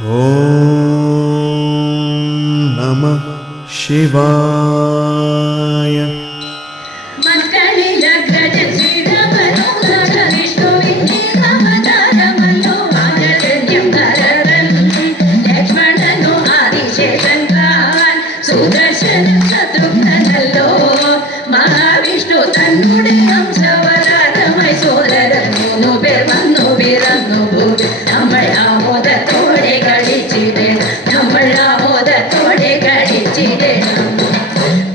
ഓം നമഃ ശിവായ. മഹാവിഷ്ണു തന്നുടെ അംശവതാരമായി സോദരൻ 3 പേർ വന്നു പിറന്നു പോയി. നമ്മൾ ആമോദത്തോടെ കളിച്ചിടണം, നമ്മൾ ആമോദത്തോടെ കളിച്ചിടണം.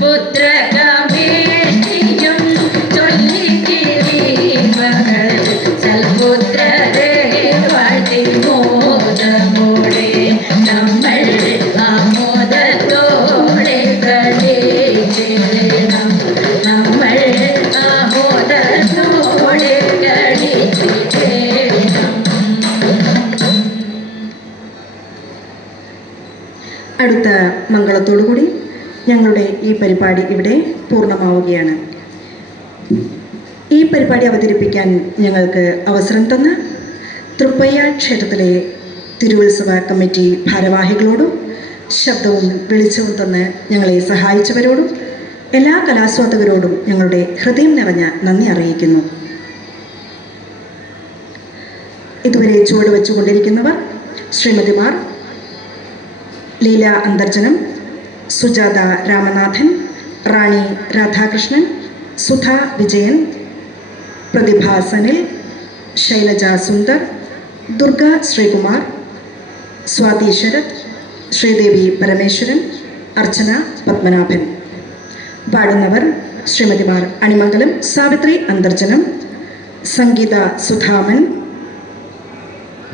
പുത്രകാമേഷ്ടിയും ചൊല്ലിക്കിരീമകൾ സൽപുത്രരെ വാഴ്ത്തി മോദമോടെ നമ്മൾ ആമോദത്തോടെ കളിച്ചിടണം, നമ്മൾ ആമോദത്തോടെ കളിച്ചിടണം. അടുത്ത മംഗളത്തോടുകൂടി ഞങ്ങളുടെ ഈ പരിപാടി ഇവിടെ പൂർണ്ണമാവുകയാണ്. ഈ പരിപാടി അവതരിപ്പിക്കാൻ ഞങ്ങൾക്ക് അവസരം തന്ന തൃപ്പയ്യ ക്ഷേത്രത്തിലെ തിരുവുത്സവ കമ്മിറ്റി ഭാരവാഹികളോടും ശബ്ദവും വെളിച്ചവും തന്ന് ഞങ്ങളെ സഹായിച്ചവരോടും എല്ലാ കലാസ്വാദകരോടും ഞങ്ങളുടെ ഹൃദയം നിറഞ്ഞ നന്ദി അറിയിക്കുന്നു. ഇതുവരെ ചുവട് വെച്ചുകൊണ്ടിരിക്കുന്നവർ ശ്രീമതിമാർ ലീല അന്തർജനം, സുജാത രാമനാഥൻ, റാണി രാധാകൃഷ്ണൻ, സുധ വിജയൻ, പ്രതിഭ സനിൽ, ശൈലജ സുന്ദർ, ദുർഗ ശ്രീകുമാർ, സ്വാതി ശരത്, ശ്രീദേവി പരമേശ്വരൻ, അർച്ചന പത്മനാഭൻ. പാടുന്നവർ ശ്രീമതിമാർ അണിമംഗലം സാവിത്രി അന്തർജനം, സംഗീത സുധാമൻ,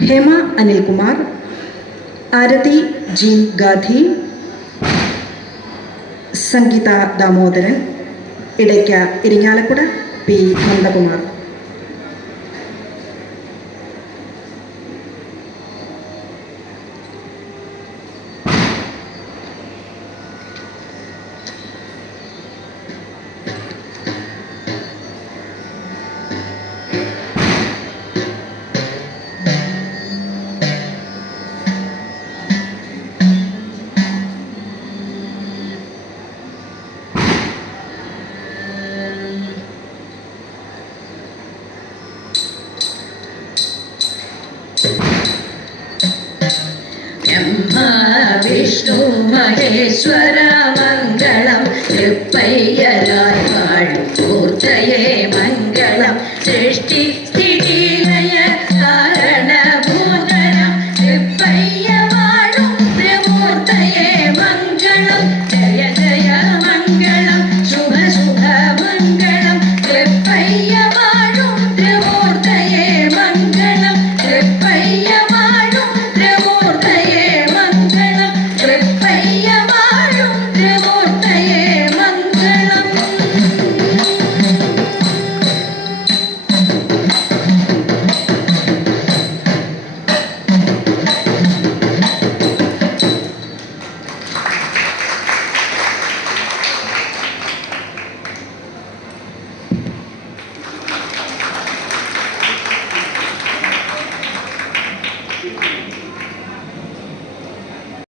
ഹേമ അനിൽകുമാർ, ആരതി ജി ഗാന്ധി, സംഗീത ദാമോദരൻ, ഇടയ്ക്ക ഇരിങ്ങാലക്കുട പി നന്ദകുമാർ. ബ്രഹ്മാ വിഷ്ണു മഹേശ്വര മംഗളം, തൃപ്പയ്യരായി വാഴും മൂർത്തയേ മംഗളം. സൃഷ്ടി